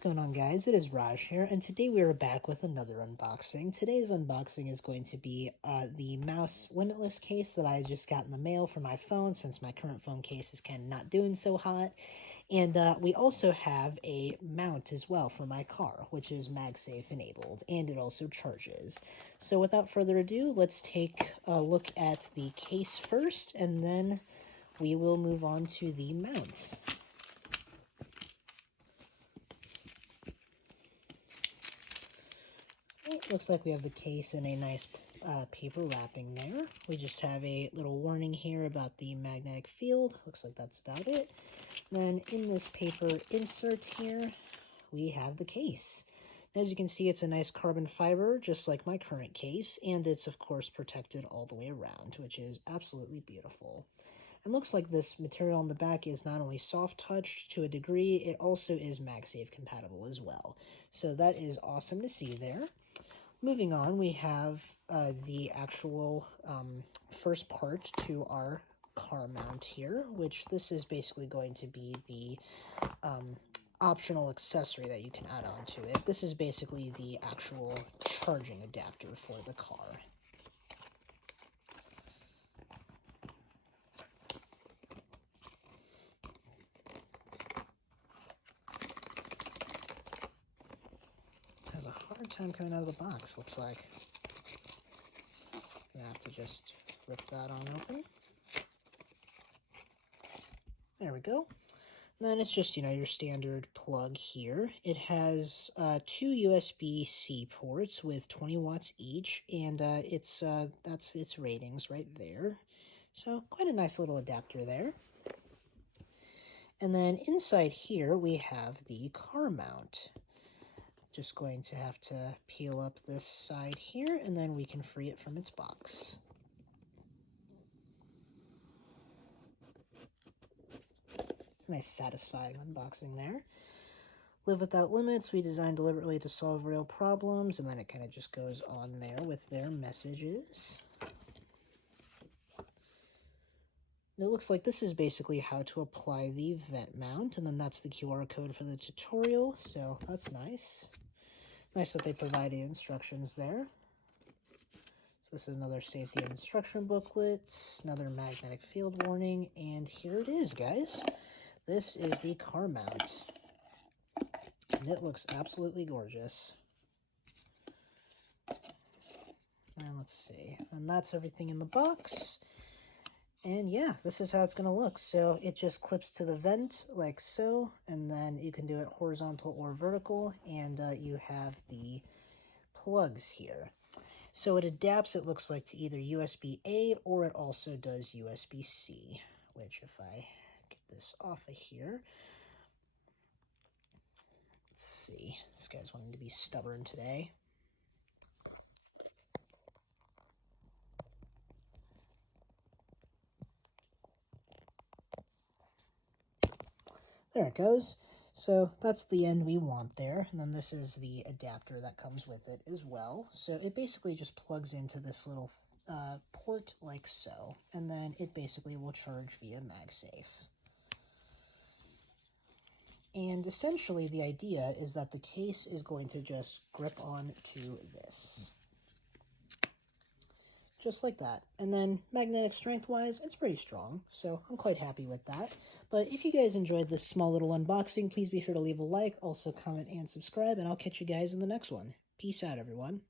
What's going on, guys? It is Raj here, and today we are back with another unboxing. Today's unboxing is going to be the Mous Limitless case that I just got in the mail for my phone, since my current phone case is kind of not doing so hot. And we also have a mount as well for my car, which is MagSafe enabled, and it also charges. So without further ado, let's take a look at the case first, and then we will move on to the mount. It looks like we have the case in a nice paper wrapping there. We just have a little warning here about the magnetic field. Looks like that's about it. Then in this paper insert here, we have the case. As you can see, it's a nice carbon fiber, just like my current case, and it's of course protected all the way around, which is absolutely beautiful. And looks like this material on the back is not only soft touched to a degree, it also is MagSafe compatible as well. So that is awesome to see there. Moving on, we have the actual first part to our car mount here, which this is basically going to be the optional accessory that you can add on to it. This is basically the actual charging adapter for the car. Has a hard time coming out of the box, looks like. Gonna have to just rip that on open. There we go. And then it's just, your standard plug here. It has two USB-C ports with 20 watts each, and that's its ratings right there. So quite a nice little adapter there. And then inside here we have the car mount. Just going to have to peel up this side here, and then we can free it from its box. Nice satisfying unboxing there. Live without limits, we designed deliberately to solve real problems, and then it kind of just goes on there with their messages. It looks like this is basically how to apply the vent mount, and then that's the QR code for the tutorial, so that's nice. Nice that they provided instructions there. So this is another safety and instruction booklet, another magnetic field warning, and here it is, guys. This is the car mount, and it looks absolutely gorgeous. And let's see, and that's everything in the box. And yeah, this is how it's going to look. So it just clips to the vent like so, and then you can do it horizontal or vertical, and you have the plugs here. So it adapts, it looks like, to either USB-A or it also does USB-C, which if I get this off of here, let's see, this guy's wanting to be stubborn today. There it goes. So that's the end we want there, and then this is the adapter that comes with it as well. So it basically just plugs into this little port like so, and then it basically will charge via MagSafe. And essentially the idea is that the case is going to just grip on to this. Just like that. And then magnetic strength wise, it's pretty strong, so I'm quite happy with that. But if you guys enjoyed this small little unboxing, please be sure to leave a like, also comment and subscribe, and I'll catch you guys in the next one. Peace out, everyone.